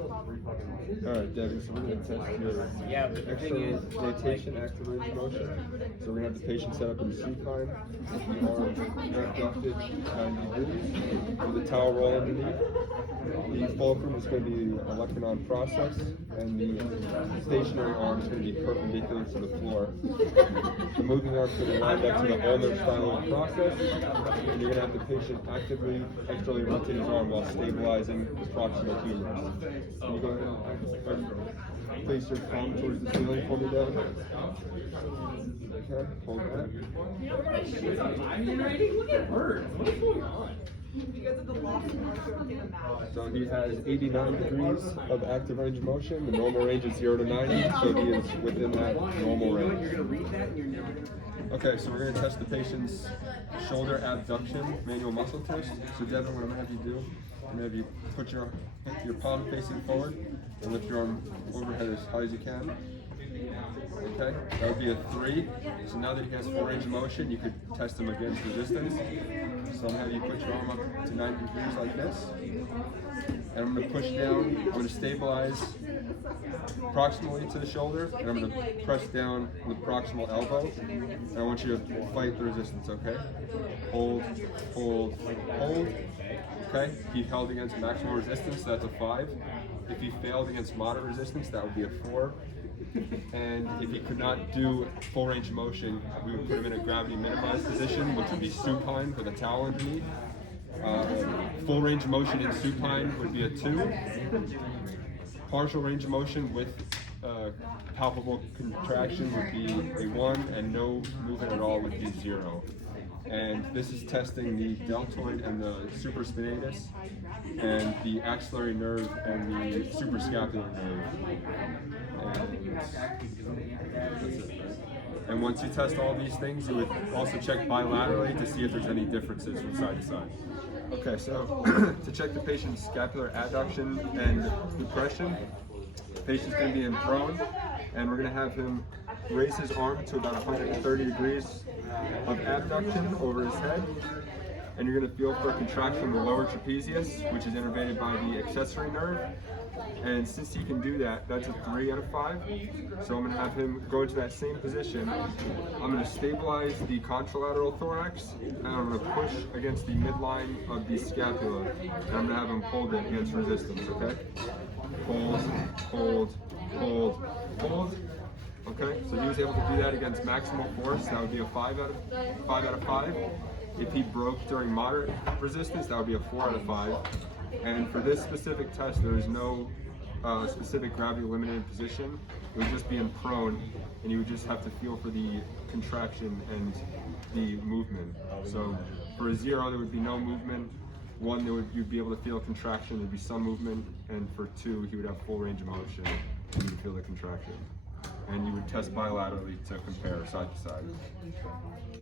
Alright, Devin, so we're going to test your external rotation, active range of motion. So we're going to have the patient set up in supine, with the arm abducted 90 degrees, with a towel roll underneath. The fulcrum is going to be electron on process, and the stationary arm is going to be perpendicular to the floor. The moving arm is going to be lined up to the ulnar style of process, and you're going to have the patient actively externally rotate his arm while stabilizing the proximal humerus. Can you go ahead and place your palm towards the ceiling for me, Devin? Okay, hold that. Look at her. What is going on? Because of the loss of motion in the mouth. So he has 89 degrees of active range of motion. The normal range is 0 to 90, so he is within that normal range. You're going to read that and you're never going to... Okay, so we're going to test the patient's shoulder abduction manual muscle test. So Devin, what I'm going to have you do, I'm going to have you put your palm facing forward and lift your arm overhead as high as you can. Okay, that would be a 3. So now that he has full range of motion, you could test him against resistance. So I'm going to have you put your arm up to 90 degrees like this. And I'm going to push down, I'm going to stabilize proximally to the shoulder, and I'm going to press down the proximal elbow. And I want you to fight the resistance, okay? Hold, hold, hold. Okay, he held against maximal resistance, so that's a 5. If he failed against moderate resistance, that would be a 4. And if he could not do full range of motion, we would put him in a gravity minimized position, which would be supine with a towel underneath. Full range of motion in supine would be a 2. Partial range of motion with palpable contraction would be a 1, and no movement at all would be 0. And this is testing the deltoid and the supraspinatus, and the axillary nerve and the suprascapular nerve. And once you test all these things, you would also check bilaterally to see if there's any differences from side to side. Okay, so to check the patient's scapular adduction and depression, the patient's going to be in prone, and we're going to have him raise his arm to about 130 degrees of abduction over his head. And you're going to feel for a contraction of the lower trapezius, which is innervated by the accessory nerve. And since he can do that, that's a 3 out of 5. So I'm going to have him go into that same position. I'm going to stabilize the contralateral thorax, and I'm going to push against the midline of the scapula. And I'm going to have him hold it against resistance, okay? Hold, hold, hold, hold. Okay, so he was able to do that against maximal force. That would be a 5 out of 5. If he broke during moderate resistance, that would be a 4 out of 5. And for this specific test, there is no specific gravity limited position. It would just be in prone, and you would just have to feel for the contraction and the movement. So for a 0, there would be no movement. 1, you'd be able to feel contraction, there'd be some movement. And for 2, he would have full range of motion, and you would feel the contraction. And you would test bilaterally to compare side to side.